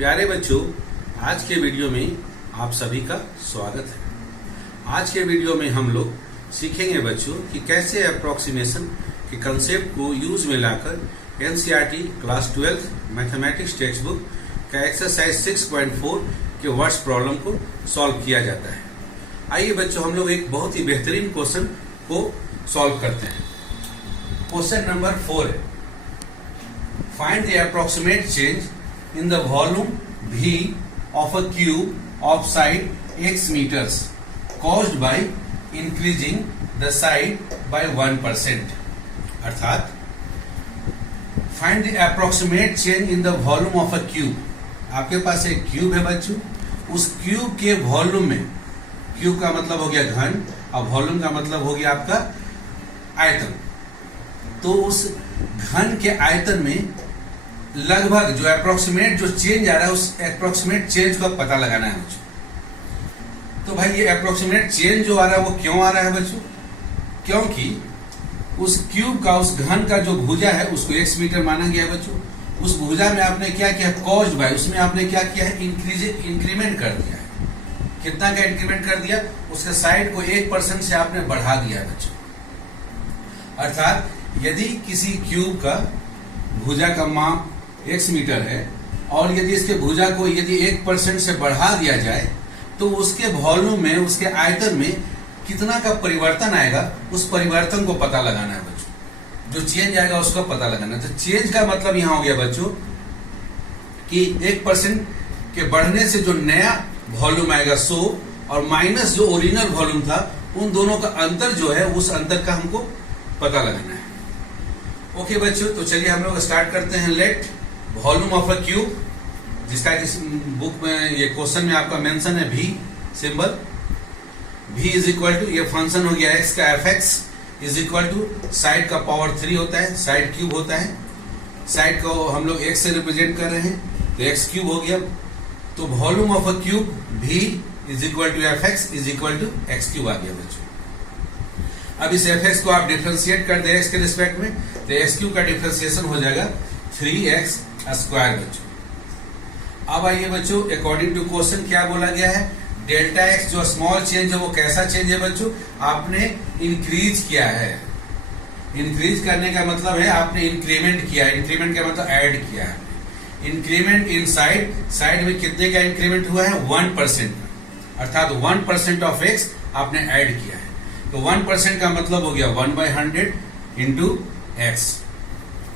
प्यारे बच्चों, आज के वीडियो में आप सभी का स्वागत है। आज के वीडियो में हम लोग सीखेंगे बच्चों कि कैसे अप्रोक्सीमेशन के कंसेप्ट को यूज में लाकर NCERT class 12 mathematics text book का एक्सरसाइज 6.4 के वर्ड्स प्रॉब्लम को सॉल्व किया जाता है। आइए बच्चों, हम लोग एक बहुत ही बेहतरीन क्वेश्चन को सॉल्व करते हैं। क्वेश्चन नंबर 4 है, find the approximate change in the volume V of a cube of side x meters caused by increasing the side by 1%। अर्थात find the approximate change in the volume of a cube। आपके पास एक cube है बच्चों, उस cube के volume में, cube का मतलब हो गया घन और वॉल्यूम का मतलब हो गया आपका आयतन। तो उस घन के आयतन में लगभग जो अप्रोक्सीमेट जो चेंज आ रहा है, उस अप्रोक्सीमेट चेंज का पता लगाना है बच्चों। तो भाई ये अप्रोक्सीमेट चेंज जो आ रहा है वो क्यों आ रहा है बच्चों? क्योंकि उस क्यूब का, उस घन का जो भुजा है उसको x मीटर माना गया है बच्चों। उस भुजा में आपने क्या किया, कॉज्ड बाय, उसमें आपने क्या किया है, इंक्रीमेंट कर दिया है। कितना का इंक्रीमेंट कर दिया? उसके साइड को 1% से आपने बढ़ा दिया है बच्चों। अर्थात यदि किसी क्यूब का भुजा का माप x मीटर है और यदि इसके भुजा को यदि 1% से बढ़ा दिया जाए तो उसके वॉल्यूम में, उसके आयतन में कितना का परिवर्तन आएगा, उस परिवर्तन को पता लगाना है बच्चों। जो चेंज आएगा उसका पता लगाना है। तो चेंज का मतलब यहां हो गया बच्चों कि 1% के बढ़ने से जो नया वॉल्यूम आएगा 100 और माइनस जो ओरिजिनल वॉल्यूम था, उन दोनों का अंतर जो है, उस अंतर का हमको पता लगाना है। ओके बच्चों, तो चलिए हम लोग स्टार्ट करते हैं। Let volume of a cube, जिसका इस बुक में, ये क्वेश्चन में आपका मेंशन है V symbol. V is equal to, ये फंक्शन हो गया x का fx is equal to side का पावर 3 होता है, साइड क्यूब होता है। साइड को हम लोग x से रिप्रेजेंट कर रहे हैं तो x क्यूब हो गया। तो volume of a cube V is equal to fx is equal to x cube आ गया बच्चों। अब इस fx को आप डिफरेंशिएट कर दे x के रिस्पेक्ट में, तो x क्यूब का डिफरेंशिएशन हो जाएगा 3x स्क्वायर बच्चों। अब आइए बच्चों, अकॉर्डिंग टू क्वेश्चन क्या बोला गया है, डेल्टा x जो स्मॉल चेंज है वो कैसा चेंज है बच्चों? आपने इंक्रीज किया है। इंक्रीज करने का मतलब है आपने इंक्रीमेंट किया। इंक्रीमेंट का मतलब ऐड किया है। इंक्रीमेंट इन साइड, साइड में कितने का इंक्रीमेंट हुआ है? 1%। अर्थात 1% ऑफ x आपने ऐड किया है। तो 1% का मतलब हो गया 1/100 इंटू x,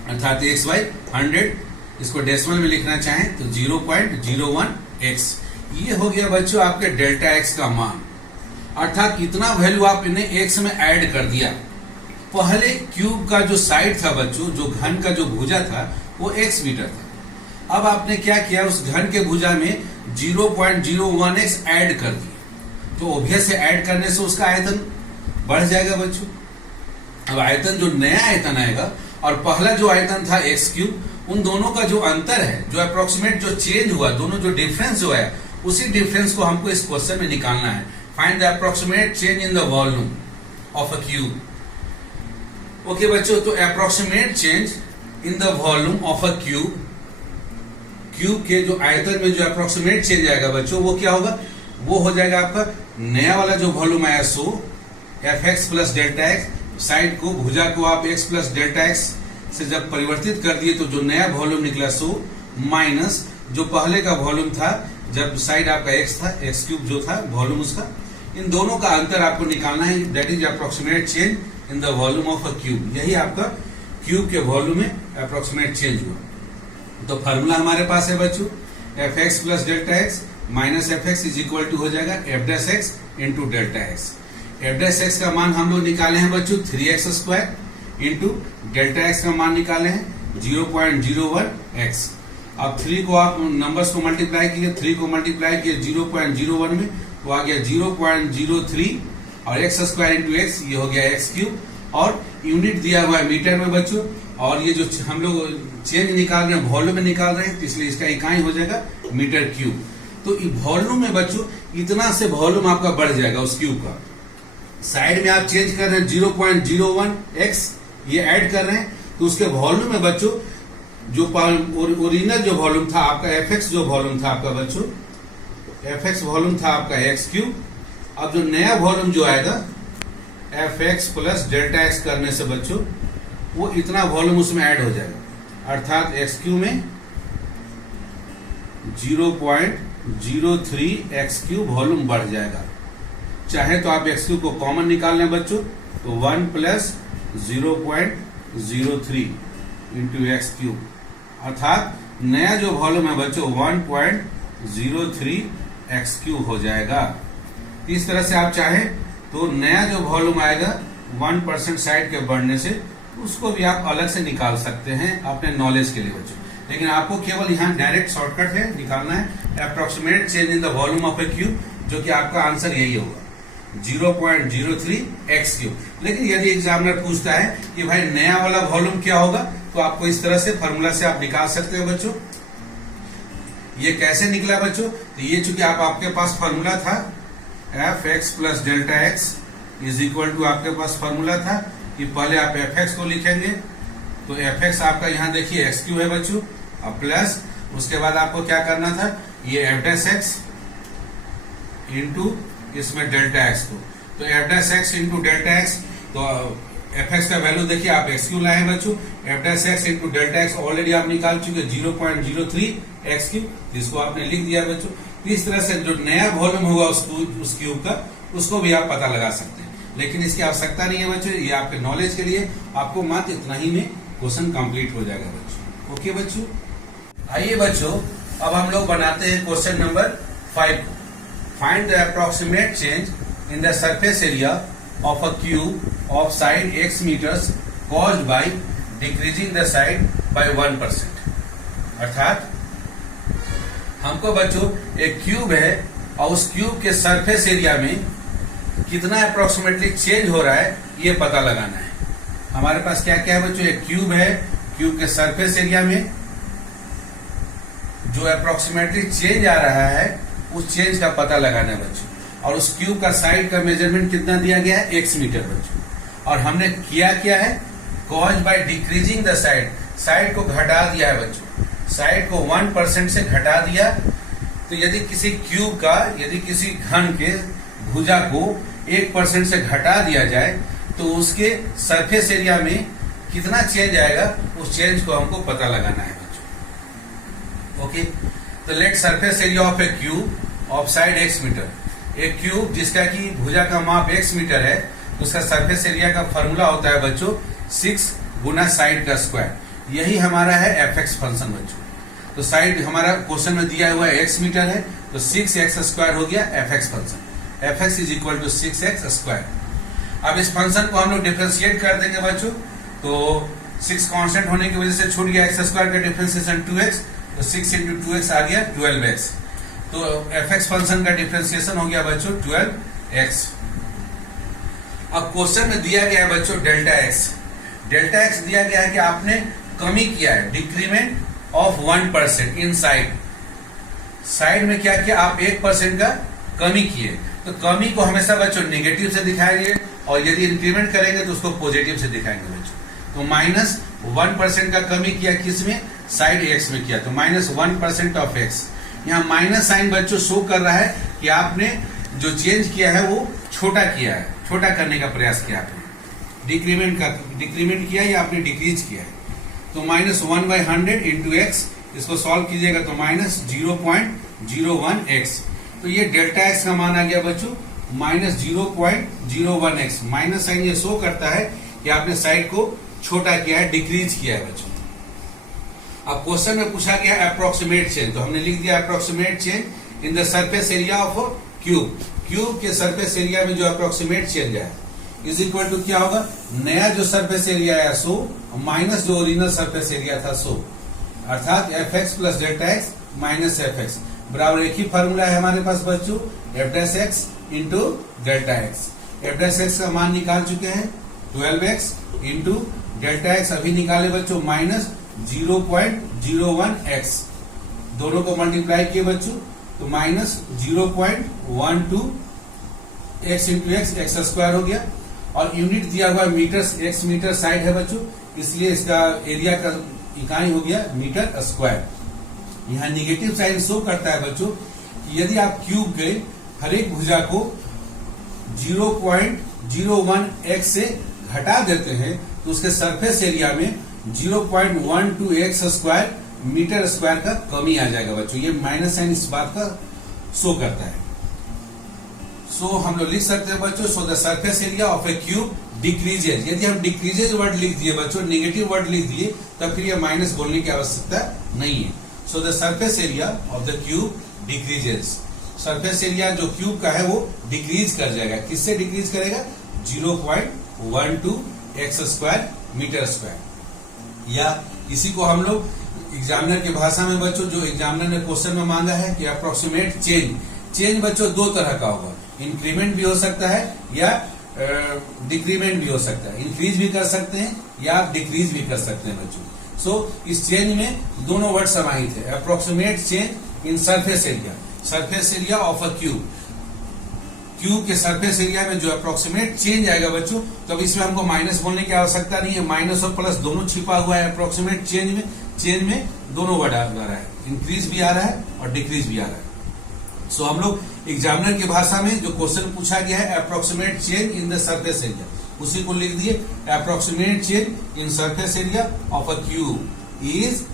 अर्थात x/100। इसको डेसिमल में लिखना चाहें तो 0.01x। ये हो गया बच्चों आपके डेल्टा x का मान। अर्थात कितना वैल्यू आपने x में ऐड कर दिया। पहले क्यूब का जो साइड था बच्चों, जो घन का जो भुजा था वो x मीटर था। अब आपने क्या किया, उस घन के भुजा में 0.01x ऐड कर दिया। तो ऑब्वियस है ऐड करने से उसका आयतन बढ़ जाएगा बच्चों। अब आयतन, जो नया आयतन आएगा और पहला जो आयतन था x क्यूब, उन दोनों का जो अंतर है, जो अप्रोक्सीमेट जो चेंज हुआ, दोनों जो डिफरेंस हुआ है, उसी डिफरेंस को हमको इस क्वेश्चन में निकालना है। Find the approximate change in the volume of a cube. Okay बच्चों, तो approximate change in the volume of a cube, cube के जो आयतन में जो अप्रोक्सीमेट चेंज आएगा बच्चों, वो क्या होगा? वो हो जाएगा आपका नया वाला जो वॉल्यूम आया 100 fx plus delta x। Side को, भुजा को आप x प्लस डेल्टा x से जब परिवर्तित कर दिए तो जो नया वॉल्यूम निकला 100 माइनस जो पहले का वॉल्यूम था, जब साइड आपका x था, x क्यूब जो था वॉल्यूम उसका, इन दोनों का अंतर आपको निकालना है। That is approximate change in the volume of a cube. यही आपका क्यूब के वॉल्यूम में अप्रोक्सीमेट चेंज हुआ। तो फॉर्मूला हमारे पास है बच्चों, fx plus delta x minus fx is equal to हो जाएगा f' into delta x। f' का मान हम लोग निकाले हैं बच्चों 3x square into delta x का मान निकाले हैं 0.01x। अब 3 को आप नंबर्स को मल्टीप्लाई किए, 3 को मल्टीप्लाई किए 0.01 में, तो आ गया 0.03 और x स्क्वायर इंटू x, ये हो गया x क्यूब। और यूनिट दिया हुआ है मीटर में बच्चों, और ये जो हम लोग चेंज निकाल रहे हैं वॉल्यूम में निकाल रहे हैं, तो इसलिए इसका इकाई हो जाएगा मीटर क्यूब। तो वॉल्यूम में बच्चों इतना से वॉल्यूम आपका बढ़ जाएगा उस क्यूब का। साइड में आप चेंज कर रहे हैं 0.01x, ये ऐड कर रहे हैं, तो उसके वॉल्यूम में बच्चों जो ओरिजिनल जो वॉल्यूम था आपका एफएक्स, जो वॉल्यूम था आपका बच्चों, एफएक्स वॉल्यूम था आपका एक्स क्यूब। अब जो नया वॉल्यूम जो आएगा F x plus delta x करने से बच्चों वो इतना वॉल्यूम उसमें ऐड हो जाएगा, अर्थात एक्स क्यूब में 0.03 एक्स क्यूब वॉल्यूम बढ़ जाएगा। चाहे तो आप एक्स क्यूब को कॉमन निकाल लें बच्चों, तो 1 प्लस 0.03 इंटू एक्स क्यूब, अर्थात नया जो वॉल्यूम है बच्चों 1.03 एक्स क्यूब हो जाएगा। इस तरह से आप चाहें तो नया जो वॉल्यूम आएगा 1% साइड के बढ़ने से उसको भी आप अलग से निकाल सकते हैं अपने नॉलेज के लिए बच्चों। लेकिन आपको केवल यहाँ डायरेक्ट शॉर्टकट है, निकालना है approximate change in the volume of a cube, जो कि आपका आंसर यही होगा 0.03 एक्स क्यूब। लेकिन यदि एग्जामिनर पूछता है कि भाई नया वाला वॉल्यूम क्या होगा, तो आपको इस तरह से फॉर्मूला से आप निकाल सकते हो बच्चों। ये कैसे निकला बच्चों, तो ये चूंकि आपके पास फॉर्मूला था f x plus delta x is equal to, आपके पास फॉर्मूला था कि पहले आप एफ एक्स को लिखेंगे, तो एफ एक्स आपका यहाँ देखिए एक्स क्यूब है बच्चों, अब प्लस उसके बाद आपको क्या करना था, ये एफ डैश एक्स इंटू इसमें डेल्टा एक्स को, तो F dash x into delta x, तो एफ एक्स का वैल्यू देखिए आप एक्स क्यूब लाए बच्चों, f dash x into delta x already आप निकाल चुके 0.03 एक्स क्यूब, जिसको आपने लिख दिया बच्चों। इस तरह से जो नया वॉल्यूम होगा उस क्यूब का, उसको भी आप पता लगा सकते हैं, लेकिन इसकी आवश्यकता नहीं है बच्चों, ये आपके नॉलेज के लिए, आपको मात्र इतना ही में क्वेश्चन कंप्लीट हो जाएगा बच्चों। ओके बच्चों, आइए बच्चों अब हम लोग बनाते हैं क्वेश्चन नंबर 5 को। Find the approximate change in the surface area of a cube of side x metres caused by decreasing the side by 1%। अर्थात हमको बच्चों एक क्यूब है और उस क्यूब के सरफेस एरिया में कितना अप्रोक्सीमेटली चेंज हो रहा है ये पता लगाना है। हमारे पास क्या क्या है बच्चों, एक क्यूब है, क्यूब के सरफेस एरिया में जो अप्रोक्सीमेटली चेंज आ रहा है उस चेंज का पता लगाना है बच्चों। और उस क्यूब का साइड का मेजरमेंट कितना दिया गया है, x मीटर बच्चों। और हमने किया क्या है, cause by decreasing the side, side को घटा दिया है बच्चों, साइड को 1% से घटा दिया। तो यदि किसी क्यूब का, यदि किसी घन के भुजा को 1% से घटा दिया जाए तो उसके सरफेस एरिया में कितना चेंज आएगा, उस चेंज को हमको पता लगाना है बच्चों। ओके, तो let surface area of a cube of side x metre, एक क्यूब जिसका की भुजा का माप x मीटर है, उसका सरफेस एरिया का फॉर्मूला होता है बच्चों 6 गुना साइड का स्क्वायर। यही हमारा है एफ एक्स फंक्शन बच्चों। तो साइड हमारा क्वेश्चन में दिया हुआ है x मीटर है, तो 6x स्क्वायर हो गया f x function, f x is equal to 6x square. अब इस फंक्शन को हम लोग डिफरेंशिएट कर देंगे बच्चों, तो 6 कांस्टेंट होने की वजह से छूट गया x स्क्वायर का डिफरेंशिएशन 2x, तो 6 इंटू 2x आ गया 12x। तो एफ एक्स फंक्शन का डिफरेंशिएशन हो गया बच्चों 12x। अब क्वेश्चन में दिया गया है बच्चों डेल्टा एक्स, डेल्टा एक्स दिया गया है कि आपने कमी किया है, decrement of 1% in side, side में क्या किया, आप 1% का कमी किए। तो कमी को हमेशा बच्चों नेगेटिव से दिखाएंगे, और यदि इंक्रीमेंट करेंगे तो उसको पॉजिटिव से दिखाएंगे बच्चों। तो -1% का कमी किया किसमें, साइड x में किया, तो -1% ऑफ x। यहाँ माइनस साइन बच्चों शो कर रहा है कि आपने जो चेंज किया है वो छोटा किया है, छोटा करने का प्रयास किया आपने, डिक्रीमेंट किया या आपने डिक्रीज किया है। तो -1/100 इंटू एक्स, इसको सॉल्व कीजिएगा तो -0.01x। तो ये डेल्टा एक्स का मान आ गया बच्चों -0.01x। माइनस साइन ये शो करता है कि आपने साइड को छोटा किया है, डिक्रीज किया है बच्चों। अब क्वेश्चन में पूछा गया अप्रोक्सीमेट चेंज, तो हमने लिख दिया approximate change in the surface area of cube, cube के सरफेस एरिया में जो अप्रोक्सीमेट चेंज है इज इक्वल टू क्या होगा, नया जो सरफेस एरिया है 100 माइनस जो ओरिजिनल सरफेस एरिया था 100, अर्थात F x plus delta x minus F x बराबर एक ही फॉर्मूला है हमारे पास बच्चों, f dash x into delta x. F dash x का मान निकाल चुके हैं 12x इंटू डेल्टा एक्स अभी निकाले बच्चों -0.01x, दोनों को मल्टीप्लाई किए बच्चों तो -0.12 x इंटू एक्स स्क्वायर हो गया। और यूनिट दिया हुआ मीटर, x मीटर साइड है बच्चों, इसलिए इसका एरिया का इकाई हो गया मीटर स्क्वायर। यहाँ निगेटिव साइन शो करता है बच्चों कि यदि आप क्यूब के हर एक भुजा को 0.01 x से घटा देते हैं तो उसके सरफेस एरिया में 0.12 x स्क्वायर मीटर स्क्वायर का कमी आ जाएगा बच्चों। ये माइनस साइन इस बात का शो करता है। सो हम लोग लिख सकते हैं बच्चों, so the surface area of a cube decreases. यदि हम डिक्रीजेज वर्ड लिख दिए बच्चों, नेगेटिव वर्ड लिख दिए, तब फिर ये माइनस बोलने की आवश्यकता नहीं है। So the surface area of the cube decreases. Surface area जो क्यूब का है वो डिक्रीज कर जाएगा। किससे डिक्रीज करेगा? 0.12 x स्क्वायर मीटर स्क्वायर। या इसी को हम लोग एग्जामिनर की भाषा में बच्चों, जो एग्जामिनर ने क्वेश्चन में मांगा है कि अप्रोक्सीमेट चेंज। चेंज बच्चों दो तरह का होगा, इंक्रीमेंट भी हो सकता है या डिक्रीमेंट भी हो सकता है। इंक्रीज भी कर सकते हैं या आप डिक्रीज भी कर सकते हैं बच्चों। सो इस चेंज में दोनों वर्ड समाहित है। Approximate change in surface area, surface area of a cube. Cube के सरफेस एरिया में जो अप्रोक्सीमेट चेंज आएगा बच्चों, तो अब इसमें हमको माइनस बोलने की आवश्यकता नहीं है। माइनस और प्लस दोनों छिपा हुआ है अप्रोक्सीमेट चेंज में। चेंज में दोनों वर्ड आ रहा है, इंक्रीज भी आ रहा है और डिक्रीज भी आ रहा है। सो हम लोग एग्जामिनर की भाषा में जो क्वेश्चन पूछा गया है approximate change in the surface area, उसी को लिख दिए। Approximate change in surface area of a cube is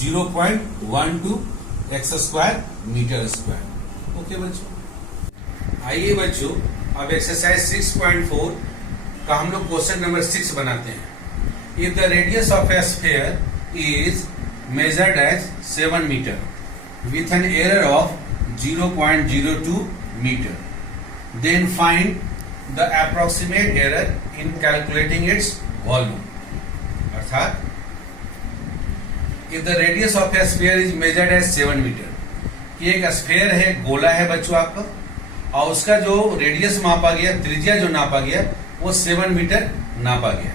0.12 x square metre square. Okay बच्चों, आइए बच्चों अब एक्सरसाइज 6.4 का हम लोग क्वेश्चन नंबर 6 बनाते हैं। If the radius of a sphere is measured as 7 metre with an error of 0.02 meter, then find the approximate error in calculating its volume. अर्थात if the radius of a sphere is measured as 7 meter, कि एक sphere है, गोला है बच्चों आपका, और उसका जो रेडियस मापा गया, त्रिज्या जो नापा गया वो 7 मीटर नापा गया।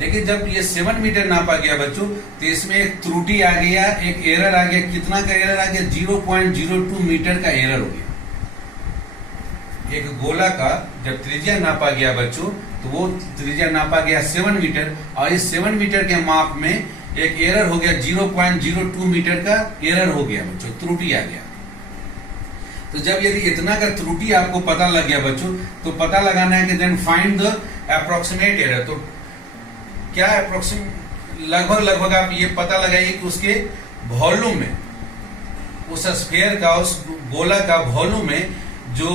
लेकिन जब ये 7 मीटर नापा गया बच्चों, तो इसमें एक त्रुटि आ गया, एक एरर आ गया। कितना का एरर आ गया? 0.02 मीटर का एरर हो गया। एक गोला का जब त्रिज्या नापा गया बच्चों, तो वो त्रिज्या नापा गया 7 मीटर, और इस 7 मीटर के माप में एक एरर हो गया, 0.02 मीटर का एरर हो गया बच्चों, त्रुटि आ गया। तो जब यदि इतना का त्रुटि आपको पता लग गया बच्चों, तो पता लगाना है कि then find the approximate error. तो क्या लगभग आप ये पता लगाइए कि उसके वॉल्यूम में, उस स्फीयर का, उस गोला का वॉल्यूम में जो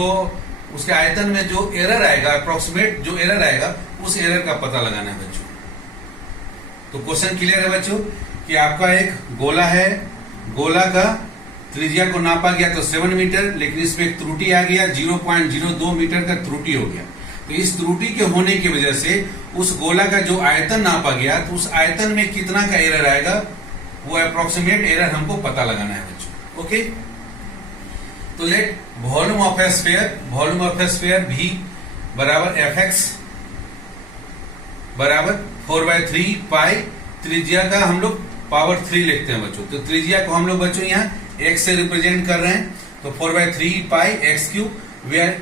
उसके आयतन में जो एरर आएगा, अप्रोक्सीमेट जो एरर आएगा, उस एरर का पता लगाना है बच्चों। तो क्वेश्चन क्लियर है बच्चों कि आपका एक गोला है, गोला का त्रिज्या को नापा गया तो 7 मीटर, लेकिन इसमें एक त्रुटि आ गया, 0.02 मीटर का त्रुटि हो गया। तो इस त्रुटि के होने की वजह से उस गोला का जो आयतन नापा गया, तो उस आयतन में कितना का एरर आएगा, वो अप्रोक्सीमेट एरर हमको पता लगाना है बच्चों। ओके, तो let volume of a sphere, volume of a sphere V बराबर Fx बराबर 4/3 पाई, त्रिज्या का हम लोग पावर 3 लिखते हैं बच्चों। तो त्रिज्या को हम लोग बच्चों यहाँ x से रिप्रेजेंट कर रहे हैं, तो 4/3 pi x cube, where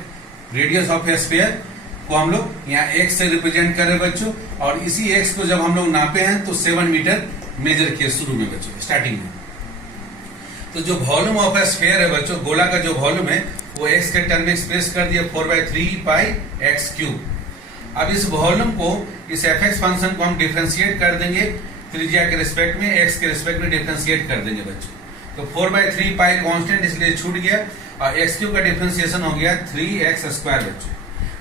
radius of a sphere को हम लोग यहाँ x से रिप्रेजेंट कर रहे हैं बच्चों। और इसी x को जब हम लोग नापे हैं तो 7 मीटर मेजर किए शुरू में बच्चों, स्टार्टिंग में। तो जो वॉल्यूम ऑफ ए स्फीयर है बच्चों, गोला का जो वॉल्यूम है वो x के टर्म में एक्सप्रेस कर दिया 4/3 पाई x क्यूब। अब इस वॉल्यूम को, इस fx फंक्शन को हम डिफरेंशिएट कर देंगे त्रिज्या के रिस्पेक्ट में, x के रिस्पेक्ट में डिफरेंशिएट कर देंगे बच्चों। तो 4/3 पाई कांस्टेंट इसलिए छूट गया, और x क्यूब का डिफरेंशिएशन हो गया 3x स्क्वायर बच्चों।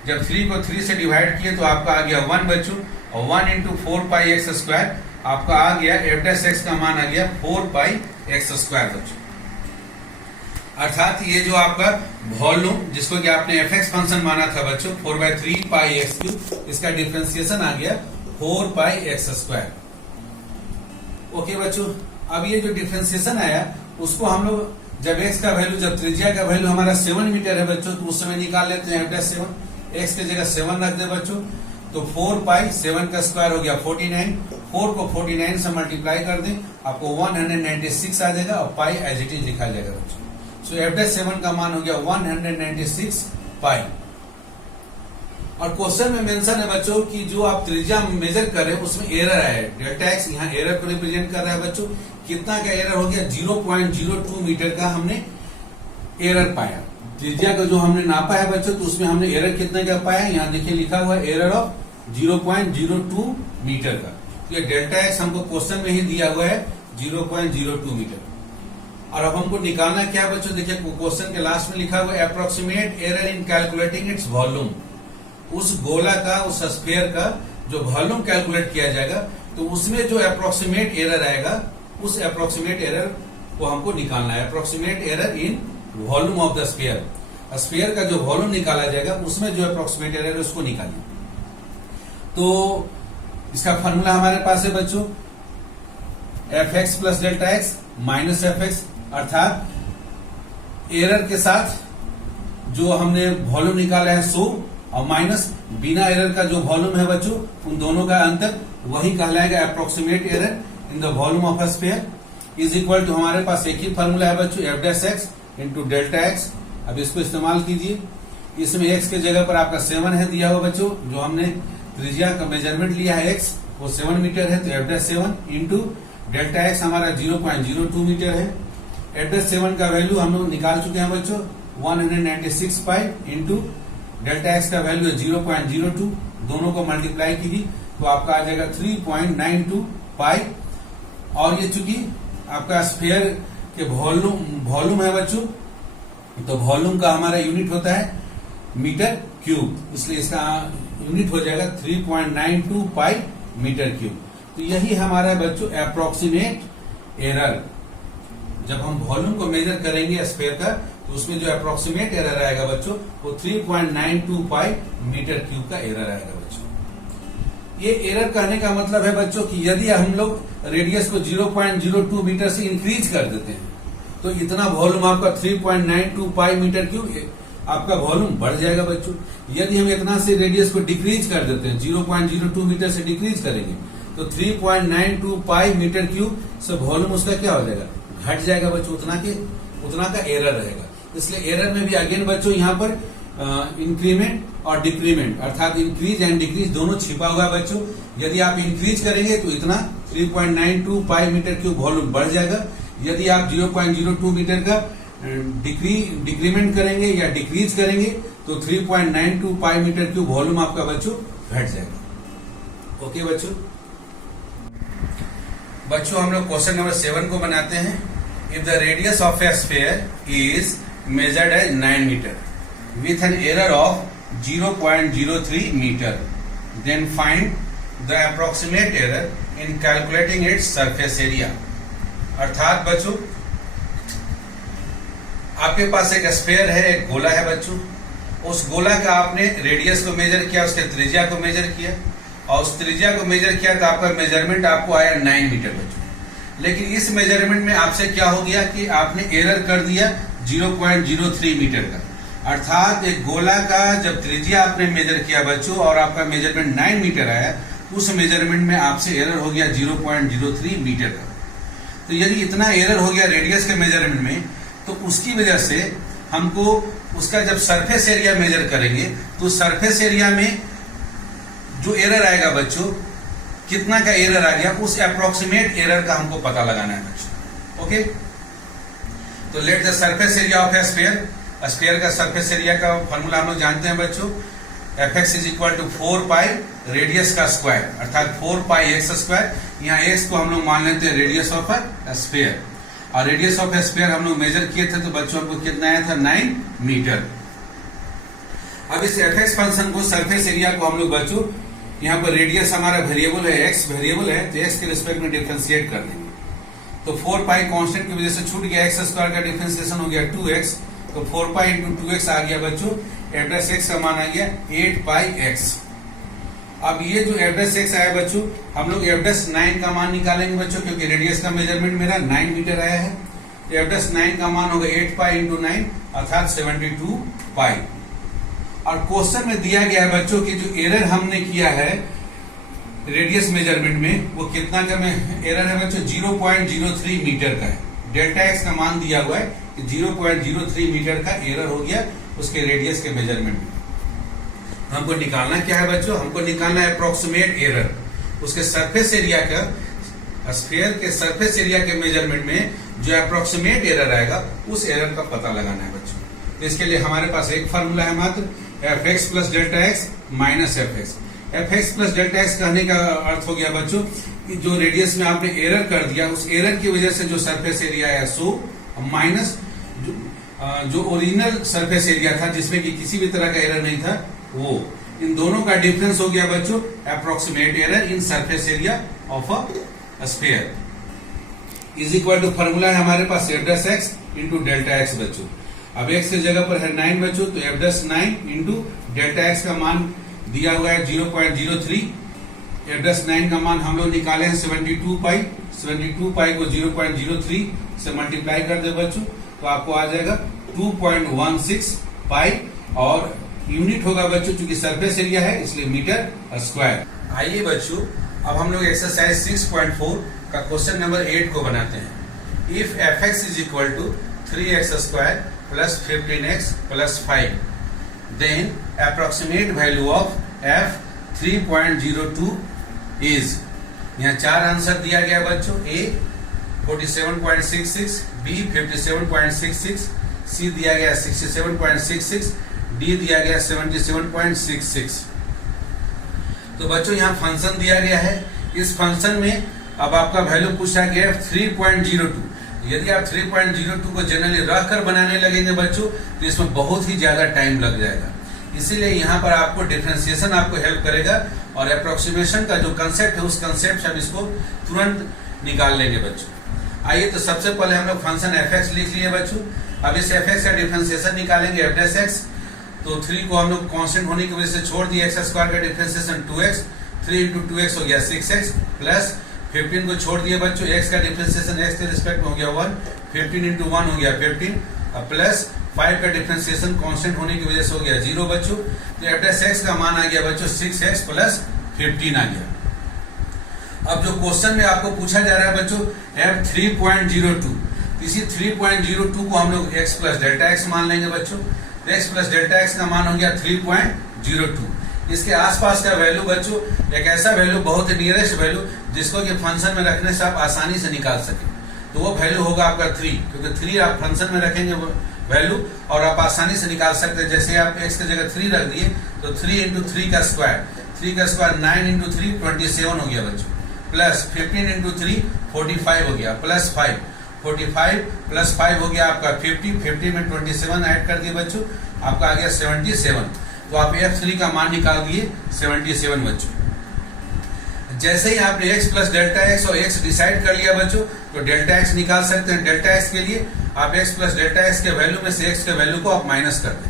जब 3 को 3 से डिवाइड किए तो आपका आ गया 1 बच्चों, और 1 इंटू 4 पाई x स्क्वायर आपका आ गया, f' का मान आ गया 4 पाई x स्क्वायर बच्चों। अर्थात ये जो आपका वॉल्यूम, जिसको कि आपने fx फंक्शन माना था बच्चों 4/3 पाई x क्यूब, इसका डिफरेंशिएशन आ गया 4 पाई x स्क्वायर। ओके बच्चों, अब ये जो डिफरेंशिएशन आया उसको हम लोग जब x का वैल्यू, जब त्रिज्या का वैल्यू हमारा 7 मीटर है बच्चों, तो उस समय निकाल लेते हैं f'7, x की जगह 7 रख दे बच्चों, तो 4 पाई 7 का स्क्वायर हो गया 49, 4 को 49 से मल्टीप्लाई कर दें, आपको 196 आ जाएगा, और पाई एज इट इज लिखा जाएगा बच्चों। सो f'7 का मान हो गया 196 पाई। और क्वेश्चन में मेंशन है बच्चों कि जो आप त्रिज्या मेजर कर रहे हैं उसमें एरर आया है। डेल्टा एक्स यहाँ एरर को रिप्रेजेंट कर रहा है बच्चों। कितना का एरर हो गया? 0.02 मीटर का हमने एरर पाया। त्रिज्या का जो हमने नापा है बच्चों, तो उसमें हमने एरर कितने का पाया? यहाँ देखिए लिखा हुआ है एरर ऑफ 0.02 मीटर का। तो ये डेल्टा एक्स हमको क्वेश्चन में ही दिया हुआ है 0.02 मीटर। और अब हमको निकालना क्या है बच्चों? देखिए क्वेश्चन के लास्ट में लिखा हुआ है अप्रोक्सीमेट एरर इन कैलकुलेटिंग इट्स वॉल्यूम। उस गोला का, उस स्फीयर का जो वॉल्यूम कैलकुलेट किया जाएगा, तो उसमें जो अप्रोक्सीमेट एरर आएगा, उस अप्रोक्सीमेट एरर को हमको निकालना है। Approximate error in volume of the sphere. Sphere का जो वॉल्यूम निकाला जाएगा उसमें जो अप्रोक्सीमेट एरर है उसको निकालिए। तो इसका फॉर्मूला हमारे पास है बच्चों f x plus delta x minus F x, अर्थात एरर के साथ जो हमने वॉल्यूम निकाला है 100 और माइनस बिना एरर का जो वॉल्यूम है बच्चों, उन दोनों का अंतर वही कहलाएगा approximate error in the volume of a sphere is equal to, हमारे पास एक ही फॉर्मूला है बच्चों f dash x into delta x. अब इसको इस्तेमाल कीजिए। इसमें एक्स के जगह पर आपका 7 है दिया हुआ बच्चों। जो हमने त्रिज्या का मेजरमेंट लिया है एक्स, वो 7 मीटर है, तो F dash 7 into delta x हमारा 0.02 मीटर है। एफ डैश 7 का वैल्यू हम लोग निकाल चुके हैं बच्चों 196 पाई इंटू डेल्टा एक्स का वैल्यू है 0.02। दोनों को मल्टीप्लाई कीजिए तो आपका आ जाएगा 3.92 पाई। और ये चूंकि आपका स्फीयर के वॉल्यूम है बच्चों, तो वॉल्यूम का हमारा यूनिट होता है मीटर क्यूब, इसलिए इसका यूनिट हो जाएगा 3.92 पाई मीटर क्यूब। तो यही हमारा बच्चों अप्रोक्सीमेट एरर। जब हम वॉल्यूम को मेजर करेंगे स्फीयर का, तो उसमें जो अप्रोक्सीमेट एरर आएगा बच्चों वो 3.92 पाई मीटर क्यूब का एरर आएगा बच्चों। ये एरर कहने का मतलब है बच्चों कि यदि हम लोग रेडियस को 0.02 मीटर से इंक्रीज कर देते हैं, तो इतना वॉल्यूम आपका 3.92 पाई मीटर क्यूब आपका वॉल्यूम बढ़ जाएगा बच्चों। यदि हम इतना से रेडियस को डिक्रीज कर देते हैं, 0.02 मीटर से डिक्रीज करेंगे, तो 3.92 पाई मीटर क्यूब से वॉल्यूम उसका क्या हो जाएगा? घट जाएगा बच्चों। उतना का एरर रहेगा। इसलिए एरर में भी अगेन बच्चों यहाँ पर इंक्रीमेंट और डिक्रीमेंट, अर्थात इंक्रीज एंड डिक्रीज दोनों छिपा हुआ है बच्चों। यदि आप इंक्रीज करेंगे तो इतना 3.92 पाई मीटर क्यूब वॉल्यूम बढ़ जाएगा। यदि आप 0.02 मीटर का डिक्रीमेंट करेंगे या डिक्रीज करेंगे, तो 3.92 पाई मीटर क्यूब वॉल्यूम आपका बच्चों घट जाएगा। ओके बच्चों हम लोग क्वेश्चन नंबर 7 को बनाते हैं। If the radius of a sphere is measured as 9 meter with an error of 0.03 meter, then find the approximate error in calculating its surface area। अर्थात बच्चों आपके पास एक स्फीयर है, एक गोला है बच्चों। उस गोला का आपने रेडियस को मेजर किया, उसके त्रिज्या को मेजर किया, और उस त्रिज्या को मेजर किया तो आपका मेजरमेंट आपको आया 9 मीटर बच्चों। लेकिन इस मेजरमेंट में आपसे क्या हो गया कि आपने एरर कर दिया 0.03 मीटर का। अर्थात एक गोला का जब त्रिज्या आपने मेजर किया बच्चों और आपका मेजरमेंट 9 मीटर आया, उस मेजरमेंट में आपसे एरर हो गया 0.03 मीटर का। तो यदि इतना एरर हो गया रेडियस के मेजरमेंट में, तो उसकी वजह से हमको उसका जब सरफेस एरिया मेजर करेंगे, तो सरफेस एरिया में जो एरर आएगा बच्चों, कितना का एरर आ गया, उस अप्रोक्सीमेट एरर का हमको पता लगाना है बच्चों। ओके, तो let the surface area of a sphere. Sphere का सरफेस एरिया का फॉर्मूला हम लोग जानते हैं बच्चों, f x is equal to 4 pi radius का स्क्वायर, अर्थात 4 पाई एक्स स्क्वायर। यहाँ एक्स को हम लोग मान लेते हैं रेडियस ऑफ अ स्फीयर, और रेडियस ऑफ ए स्फीयर हम लोग मेजर किए थे, तो बच्चों हमको कितना आया था 9 मीटर। अब इस एफ एक्स फंक्शन को, सरफेस एरिया को हम लोग बच्चों, यहाँ पर रेडियस हमारा वेरिएबल है, एक्स वेरिएबल है, तो एक्स के रिस्पेक्ट में डिफरेंशिएट कर देंगे। तो 4 पाई कांस्टेंट की वजह से छूट गया, एक्स स्क्वायर का डिफरेंशिएशन हो गया 2x, तो 4 पाई इंटू 2x आ गया बच्चों। एफ डैश एक्स का मान आ गया 8 पाई एक्स। अब ये जो एफ डैश एक्स आया बच्चों, हम लोग एफ डैश 9 का मान निकालेंगे बच्चों, क्योंकि रेडियस का मेजरमेंट मेरा 9 मीटर आया है। तो एफ डैश 9 का मान होगा 8 पाई इंटू 9, अर्थात 72 पाई। और क्वेश्चन में दिया गया है बच्चों कि जो एरर हमने किया है रेडियस मेजरमेंट में, वो कितना का में एरर है बच्चों, 0.03 मीटर का है। डेल्टा एक्स का मान दिया हुआ है कि 0.03 मीटर का एरर हो गया उसके रेडियस के मेजरमेंट में। हमको निकालना क्या है बच्चों, हमको निकालना है अप्रोक्सीमेट एरर। उसके सरफेस एरिया का, स्फीयर के सरफेस एरिया के मेजरमेंट में जो अप्रोक्सीमेट एरर आएगा उस एरर का पता लगाना है बच्चों। तो इसके लिए हमारे पास एक फार्मूला है मात्र, F x plus delta x minus F x. F x plus delta x कहने का अर्थ हो गया बच्चों कि जो रेडियस में आपने एरर कर दिया उस एरर की वजह से जो सरफेस एरिया है सो माइनस जो ओरिजिनल सरफेस एरिया था जिसमें कि किसी भी तरह का एरर नहीं था वो, इन दोनों का डिफरेंस हो गया बच्चों approximate error in surface area of a sphere is equal to formula है हमारे पास F dash x into delta X बच्चों। अब एक्स की जगह पर है 9 बच्चों, तो F dash 9 into delta x का मान दिया हुआ है 0.03। एफ डैश 9 का मान हम लोग निकाले हैं 72 पाई। 72 पाई को 0.03 से मल्टीप्लाई कर दे बच्चों तो आपको आ जाएगा 2.16 पाई और यूनिट होगा बच्चों चूंकि सरफेस एरिया है इसलिए मीटर स्क्वायर। आइए बच्चों अब हम लोग एक्सरसाइज 6.4 का क्वेश्चन नंबर 8 को बनाते हैं। If f x is equal to 3x square plus 15x plus 5 then approximate value of f 3.02 is. यहाँ 4 आंसर दिया गया बच्चों, a 47.66, b 57.66, c दिया गया 67.66, d दिया गया 77.66। तो बच्चों यहाँ फंक्शन दिया गया है, इस फंक्शन में अब आपका वैल्यू पूछा गया है 3.02। यदि आप 3.02 को जनरली रख कर बनाने लगेंगे बच्चों तो इसमें बहुत ही ज्यादा टाइम लग जाएगा, इसीलिए यहाँ पर आपको डिफरेंशिएशन आपको हेल्प करेगा और अप्रोक्सीमेशन का जो कंसेप्ट है उस कंसेप्ट से हम इसको तुरंत निकाल लेंगे बच्चों। आइए तो सबसे पहले हम लोग फंक्शन एफ एक्स लिख लिए बच्चों। अब इस एफ एक्स का डिफरेंशिएशन निकालेंगे एफ डैश एक्स। तो 3 को हम लोग कांस्टेंट होने की वजह से छोड़ दिए, एक्स स्क्वायर का डिफरेंशिएशन 2x, 3 इंटू 2x हो गया 6x प्लस 15 को छोड़ दिए बच्चों, x का डिफरेंशिएशन x के रिस्पेक्ट में हो गया 1, 15 इंटू 1 हो गया 15 प्लस 5 का डिफरेंशिएशन कांस्टेंट होने की वजह से हो गया 0 बच्चों। तो एफ डैश एक्स का मान आ गया बच्चों 6x प्लस 15 आ गया। अब जो क्वेश्चन में आपको पूछा जा रहा है बच्चों f 3.02, इसी 3.02 को हम लोग x प्लस डेल्टा एक्स मान लेंगे बच्चों। x प्लस डेल्टा एक्स का मान हो गया 3.02। इसके आसपास का वैल्यू बच्चों एक ऐसा वैल्यू बहुत ही नियरेस्ट वैल्यू जिसको कि फंक्शन में रखने से आप आसानी से निकाल सके, तो वो वैल्यू होगा आपका 3, क्योंकि 3 आप फंक्शन में रखेंगे वैल्यू और आप आसानी से निकाल सकते हैं। जैसे आप x की जगह 3 रख दिए तो 3 इंटू 3 का स्क्वायर, 3 का स्क्वायर 9 इंटू 3 27 हो गया बच्चों, प्लस 15 इंटू 3 45 हो गया, प्लस 5 45 प्लस 5 हो गया आपका 50, 50 में 27 ऐड कर दिए बच्चों, आपका आ गया 77। तो आप f3 का मान निकाल दिए 77 बच्चों। जैसे ही आपने x प्लस डेल्टा एक्स और x डिसाइड कर लिया बच्चों तो डेल्टा एक्स निकाल सकते हैं। डेल्टा एक्स के लिए आप x प्लस डेल्टा एक्स के वैल्यू में से x के वैल्यू को आप माइनस कर दें।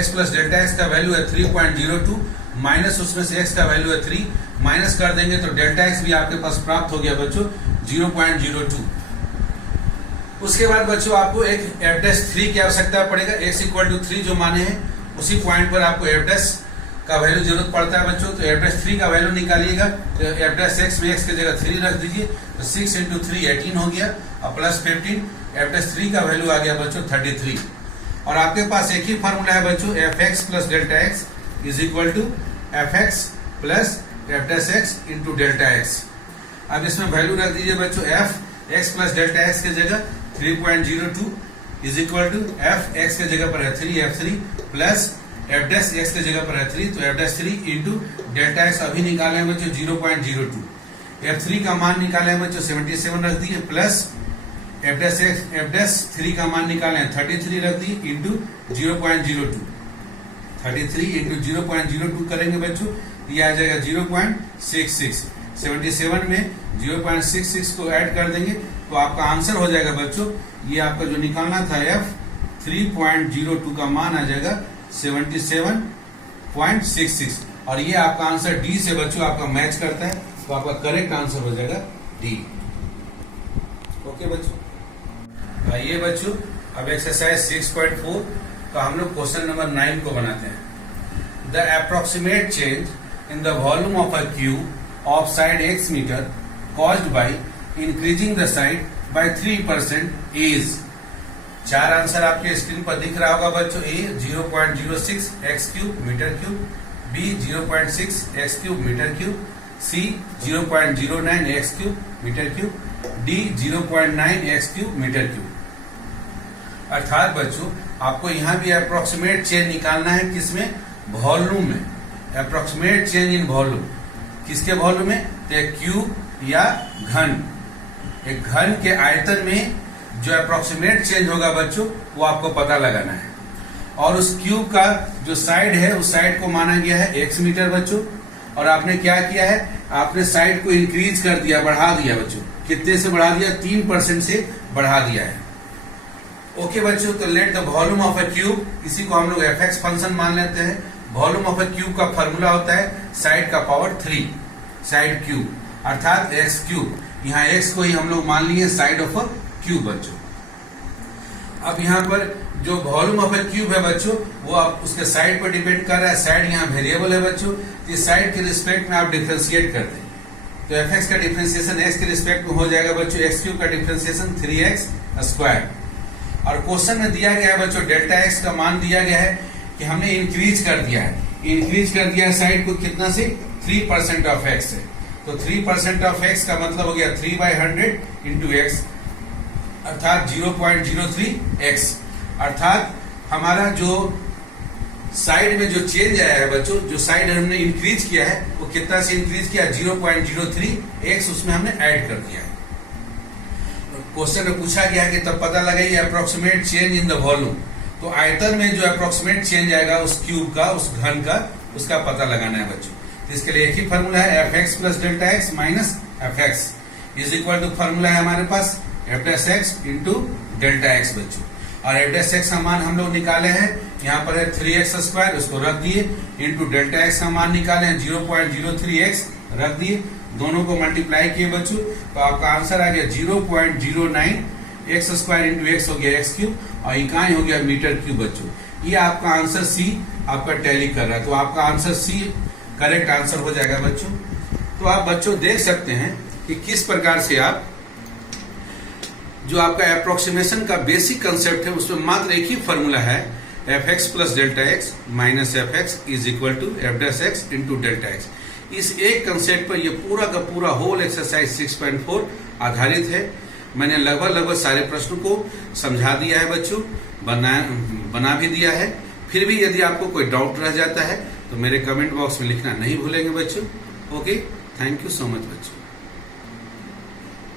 x प्लस डेल्टा एक्स का वैल्यू है 3.02 माइनस उसमें से x का वैल्यू है 3, माइनस कर देंगे तो डेल्टा एक्स भी आपके पास प्राप्त हो गया बच्चों 0.02। उसके बाद बच्चों आपको एक एफ डैश 3 की आवश्यकता पड़ेगा। x इक्वल टू 3 जो माने हैं उसी पॉइंट पर आपको एफ डैश का वैल्यू जरूरत पड़ता है बच्चों। तो एफ डैश 3 का वैल्यू निकालिएगा, तो एफ डैश एक्स में x की जगह 3 रख दीजिए तो 6 इंटू 3 18 हो गया और प्लस 15 एफ डैश 3 का वैल्यू आ गया बच्चों 33। और आपके पास एक ही फॉर्मूला है बच्चों, f x plus delta x is equal to f x plus f dash x into delta x. अब इसमें वैल्यू रख दीजिए बच्चों, f x plus delta x की जगह 3.02 is equal to f x के जगह पर है 3 f3 plus f dash x के जगह पर है 3, तो F dash 3 into delta x अभी निकाले हैं बच्चों 0.02। f3 का मान निकाले हैं बच्चों 77 रख दिए प्लस एफ डैश 3 का मान निकाले हैं 33 रख दिए इंटू 0.02। 33 इंटू 0.02 करेंगे बच्चों ये आ जाएगा 0.66। 77 में 0.66 को ऐड कर देंगे तो आपका आंसर हो जाएगा बच्चों, ये आपका जो निकालना था f 3.02 का मान आ जाएगा 77.66 और ये आपका आंसर डी से बच्चों आपका मैच करता है, तो आपका करेक्ट आंसर हो जाएगा डी। ओके बच्चों, आइए बच्चों अब एक्सरसाइज 6.4 का हम लोग क्वेश्चन नंबर 9 को बनाते हैं। The approximate change in the volume of a cube of side x metre caused by increasing the side by 3% is। 4 answer आपके स्क्रीन पर दिख रहा होगा बच्चों। a 0.06 x cube metre cube, b B 0.6 x cube metre cube, C 0.09 x cube metre cube, D 0.9 x cube metre cube. अर्थात बच्चों आपको यहाँ भी अप्रोक्सीमेट चेंज निकालना है, किसमें? वॉल्यूम में। अप्रोक्सीमेट चेंज इन वॉल्यूम, किसके वॉल्यूम में? तो क्यूब या घन, एक घन के आयतन में जो अप्रोक्सीमेट चेंज होगा बच्चों वो आपको पता लगाना है। और उस क्यूब का जो साइड है उस साइड को माना गया है एक्स मीटर बच्चों। और आपने क्या किया है, आपने साइड को इंक्रीज कर दिया, बढ़ा दिया बच्चों। कितने से बढ़ा दिया? 3% से बढ़ा दिया है। ओके बच्चों, तो let the volume of a cube, इसी को हम लोग एफ फंक्शन मान लेते हैं। वॉल्यूम ऑफ अ क्यूब का फॉर्मूला होता है साइड का पावर 3, साइड क्यूब अर्थात एक्स क्यूब। यहाँ एक्स को ही हम लोग मान लिए साइड ऑफ अ क्यूब बच्चों। अब यहाँ पर जो वॉल्यूम ऑफ अ क्यूब है बच्चों वो आप उसके साइड पर डिपेंड कर रहा है। साइड यहाँ वेरिएबल है बच्चों, तो इस साइड के रिस्पेक्ट में आप डिफरेंशिएट कर दें तो एफ एक्स का डिफरेंशिएशन एक्स के रिस्पेक्ट में हो जाएगा बच्चों, एक्स क्यूब का डिफरेंशिएशन 3x स्क्वायर। और क्वेश्चन में दिया गया है बच्चों डेल्टा एक्स का मान दिया गया है कि हमने इंक्रीज कर दिया है, इंक्रीज कर दिया है साइड को कितना से? 3% ऑफ एक्स से। तो 3% ऑफ एक्स का मतलब हो गया 3/100 इंटू एक्स अर्थात 0.03 एक्स। अर्थात हमारा जो साइड में जो चेंज आया है बच्चों, जो साइड हमने इंक्रीज किया है वो कितना से इंक्रीज किया? 0.03 एक्स उसमें हमने ऐड कर दिया है। क्वेश्चन में पूछा गया है कि तब पता लगाइए approximate change in the volume. तो आयतन में जो अप्रोक्सीमेट चेंज आएगा उस क्यूब का, उस घन का, उसका पता लगाना है बच्चों। तो इसके लिए एक ही फॉर्मूला है F x plus delta x minus F x is equal to formula है हमारे पास F dash x into delta X बच्चों। और एफ डैश एक्स का मान हम लोग निकाले हैं, यहाँ पर है 3x स्क्वायर, उसको रख दिए, इंटू डेल्टा एक्स का मान निकाले हैं 0.03 एक्स रख दिए, दोनों को मल्टीप्लाई किए बच्चों, तो आपका आंसर आ गया 0.09 एक्स स्क्वायर इंटू एक्स हो गया एक्स क्यूब और इकाई हो गया मीटर क्यूब बच्चों। ये आपका आंसर सी आपका टैली कर रहा है, तो आपका आंसर सी करेक्ट आंसर हो जाएगा बच्चों। तो आप बच्चों देख सकते हैं कि किस प्रकार से आप जो आपका अप्रोक्सीमेशन का बेसिक कंसेप्ट है उसमें मात्र एक ही फॉर्मूला है F x plus delta x minus F x is equal to f dash x into delta x. इस एक कंसेप्ट पर यह पूरा का पूरा होल एक्सरसाइज 6.4 आधारित है। मैंने लगभग सारे प्रश्नों को समझा दिया है बच्चों, बना भी दिया है। फिर भी यदि आपको कोई डाउट रह जाता है तो मेरे कमेंट बॉक्स में लिखना नहीं भूलेंगे बच्चों। Okay, thank you so much बच्चों।